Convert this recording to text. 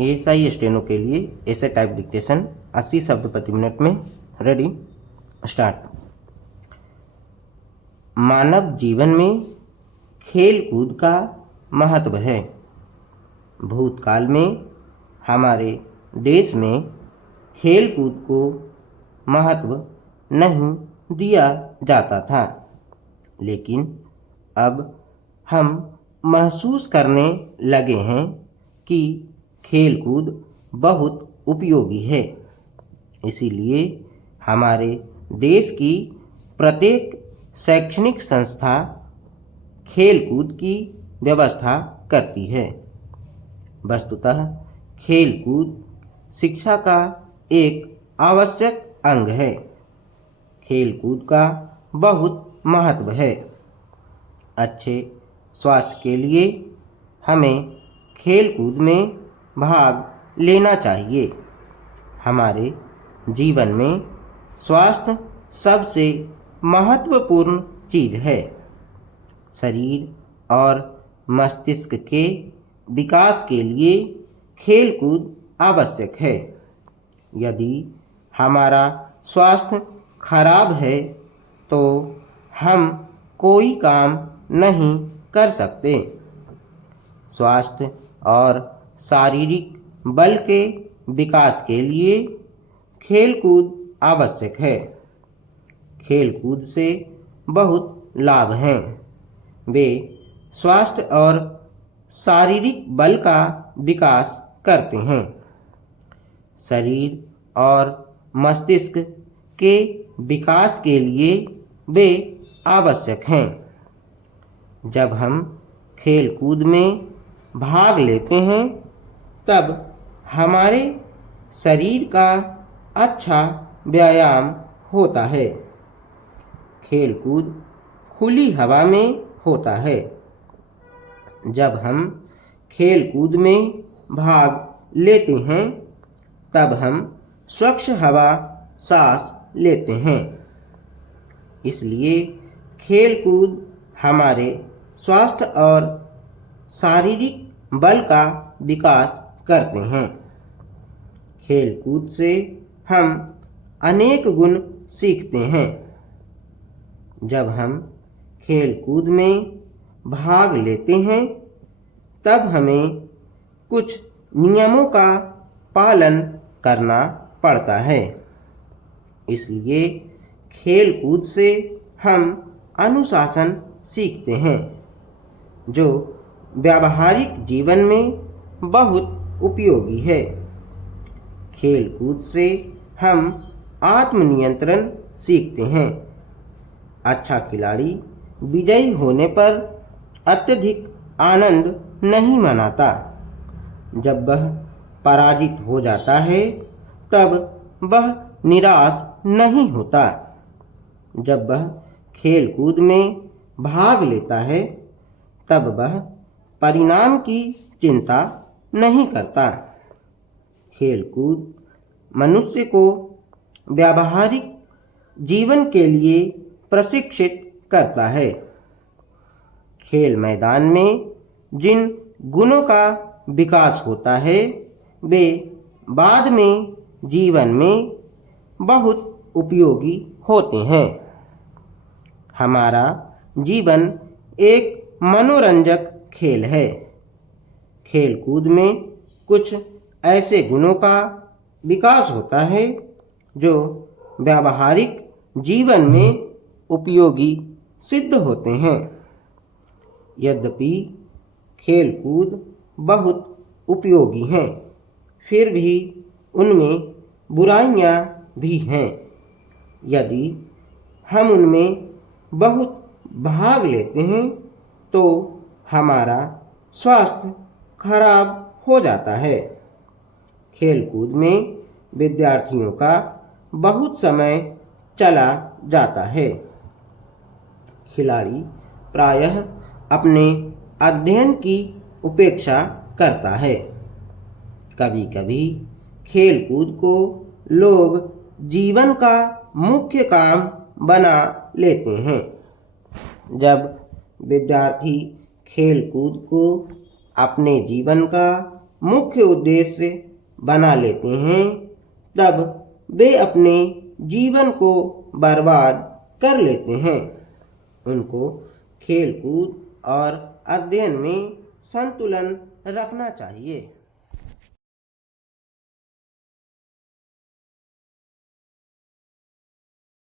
ASI steno के लिए ऐसे टाइप डिक्टेशन 80 शब्द प्रति मिनट में। Ready, start. मानव जीवन में खेल कूद का महत्व है। भूतकाल में हमारे देश में खेल कूद को महत्व नहीं दिया जाता था, लेकिन अब हम महसूस करने लगे हैं कि खेल कूद बहुत उपयोगी है। इसीलिए हमारे देश की प्रत्येक शैक्षणिक संस्था खेल कूद की व्यवस्था करती है। वस्तुतः खेल कूद शिक्षा का एक आवश्यक अंग है। खेल कूद का बहुत महत्व है। अच्छे स्वास्थ्य के लिए हमें खेल कूद में भाग लेना चाहिए। हमारे जीवन में स्वास्थ्य सबसे महत्वपूर्ण चीज़ है। शरीर और मस्तिष्क के विकास के लिए खेल कूद आवश्यक है। यदि हमारा स्वास्थ्य खराब है तो हम कोई काम नहीं कर सकते। स्वास्थ्य और शारीरिक बल के विकास के लिए खेल कूद आवश्यक है। खेल कूद से बहुत लाभ हैं। वे स्वास्थ्य और शारीरिक बल का विकास करते हैं। शरीर और मस्तिष्क के विकास के लिए वे आवश्यक हैं। जब हम खेल कूद में भाग लेते हैं तब हमारे शरीर का अच्छा व्यायाम होता है। खेल कूद खुली हवा में होता है। जब हम खेल कूद में भाग लेते हैं तब हम स्वच्छ हवा सांस लेते हैं। इसलिए खेल कूद हमारे स्वास्थ्य और शारीरिक बल का विकास करते हैं। खेल कूद से हम अनेक गुण सीखते हैं। जब हम खेल कूद में भाग लेते हैं तब हमें कुछ नियमों का पालन करना पड़ता है। इसलिए खेल कूद से हम अनुशासन सीखते हैं, जो व्यावहारिक जीवन में बहुत उपयोगी है। खेल कूद से हम आत्मनियंत्रण सीखते हैं। अच्छा खिलाड़ी विजयी होने पर अत्यधिक आनंद नहीं मनाता। जब वह पराजित हो जाता है तब वह निराश नहीं होता। जब वह खेल कूद में भाग लेता है तब वह परिणाम की चिंता नहीं करता। खेल कूद मनुष्य को व्यावहारिक जीवन के लिए प्रशिक्षित करता है। खेल मैदान में जिन गुणों का विकास होता है वे बाद में जीवन में बहुत उपयोगी होते हैं। हमारा जीवन एक मनोरंजक खेल है। खेल कूद में कुछ ऐसे गुणों का विकास होता है जो व्यावहारिक जीवन में उपयोगी सिद्ध होते हैं। यद्यपि खेल कूद बहुत उपयोगी हैं, फिर भी उनमें बुराइयां भी हैं। यदि हम उनमें बहुत भाग लेते हैं तो हमारा स्वास्थ्य खराब हो जाता है। खेल कूद में विद्यार्थियों का बहुत समय चला जाता है। खिलाड़ी प्रायः अपने अध्ययन की उपेक्षा करता है। कभी कभी खेल कूद को लोग जीवन का मुख्य काम बना लेते हैं। जब विद्यार्थी खेल कूद को अपने जीवन का मुख्य उद्देश्य बना लेते हैं, तब वे अपने जीवन को बर्बाद कर लेते हैं। उनको खेलकूद और अध्ययन में संतुलन रखना चाहिए।